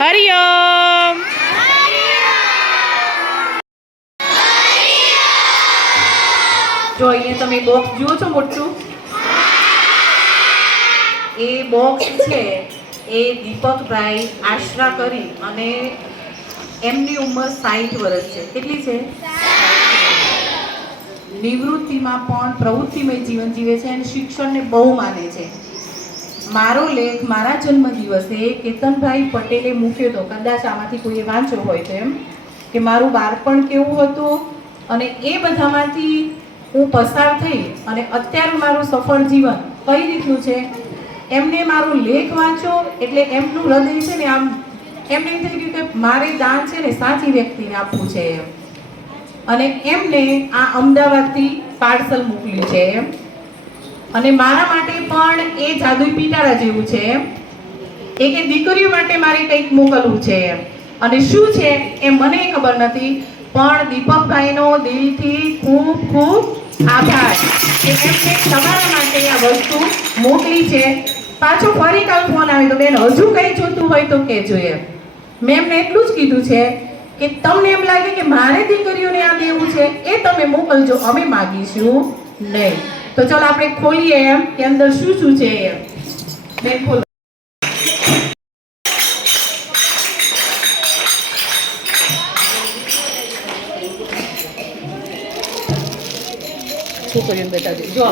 હરિઓમ. જો અહીંયા તમે બોક્સ જુઓ છો મોટું, એ બોક્સ છે એ દીપકભાઈ આશરા કરી અને એમની ઉંમર 60 વર્ષ છે. કેટલી છે? નિવૃત્તિમાં પણ પ્રવૃત્તિમય જીવન જીવે છે અને શિક્ષણને બહુ માને છે. મારો લેખ મારા જન્મદિવસે કેતનભાઈ પટેલે મૂક્યો હતો. કદાચ આમાંથી કોઈએ વાંચ્યો હોય તો એમ કે મારું બાળપણ કેવું હતું અને એ બધામાંથી હું પસાર થઈ અને અત્યારે મારું સફળ જીવન કઈ રીતનું છે. એમને મારો લેખ વાંચ્યો એટલે એમનું હૃદય છે ને આમ એમને એમ થઈ ગયું કે મારે દાન છે ને સાચી વ્યક્તિને આપવું છે એમ. અને એમને આ અમદાવાદથી પાર્સલ મોકલ્યું છે એમ. અને મારા માટે પણ એ જાદુઈ પીટાળા જેવું છે એમ. એ કે દીકરીઓ માટે મારે કંઈક મોકલવું છે એમ. અને શું છે એ મને ખબર નથી, પણ દીપકભાઈનો દિલથી ખૂબ ખૂબ આભાર કે એમને તમારા માટે આ વસ્તુ મોકલી છે. પાછો ફરી કાલ ફોન આવે તો બેન હજુ કંઈ જોતું હોય તો કહેજો એમ. મેં એમને એટલું જ કીધું છે કે તમને એમ લાગે કે મારે દીકરીઓને આ દેવું છે એ તમે મોકલજો, અમે માગીશું નહીં. તો ચાલો આપણે ખોલીએ એમ કે અંદર શું શું છે એમ. બેન ખોલો. છોકરીઓને બતાવજો. જો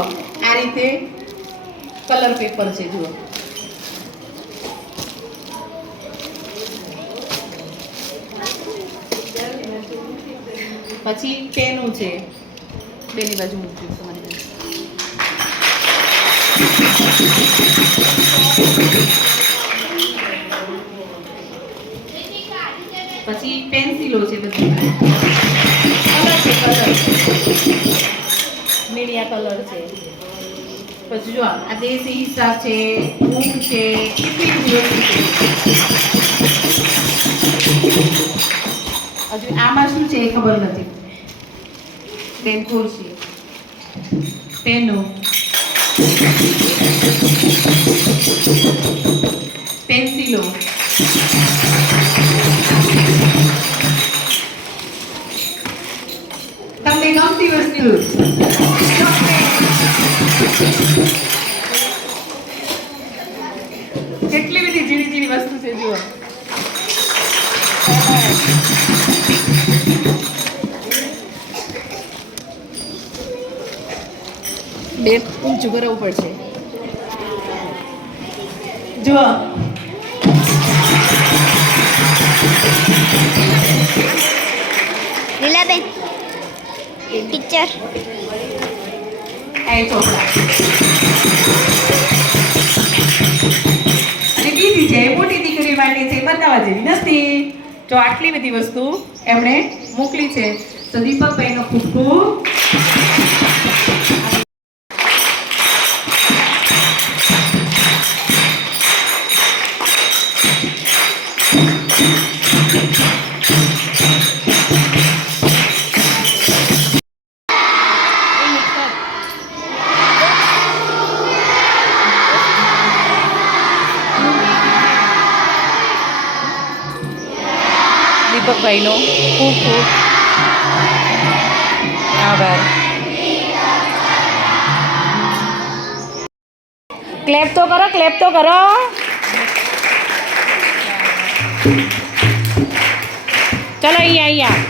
આ રીતે કલર પેપર છે. જુઓ પછી પેનું છે. બેની બાજુ મૂક્યું તમારી પછી પેન્સિલો છે બધી. કલર છે, કલર મીડિયા કલર છે. પછી જો આ દેશી હિસાબ છે, ઊંઘ છે, કેટલી બધી વસ્તુ છે. હજુ આમાં શું છે એ ખબર નથી. પેન ખોલશે, પેનો, પેન્સિલો, તમને ગમતી વસ્તુ કેટલી બધી ઝીણી ઝીણી વસ્તુ છે. જુઓ બેન ઊંચું કરવું પડશે. જુઓ લીલાબેન પિક્ચર એ ચોપડા. અને બીજી છે મોટી દીકરી માટે છે, બતાવવા જેવી નથી. તો આટલી બધી વસ્તુ એમણે મોકલી છે. તો દીપકભાઈનો ખૂબ ખૂબ દીપકભાઈનો ખૂબ ખૂબ આભાર. ક્લેપ તો કરો, ક્લેપ તો કરો. ચલો અહીંયા.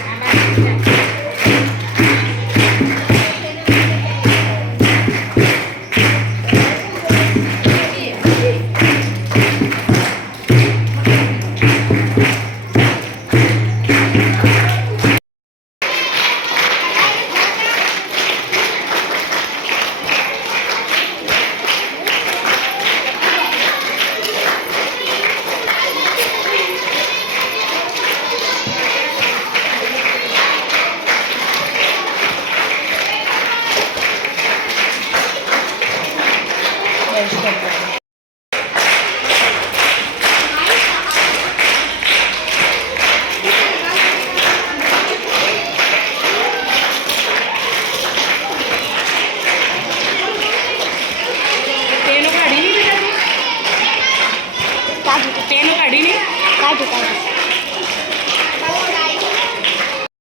કાઢી કાઢી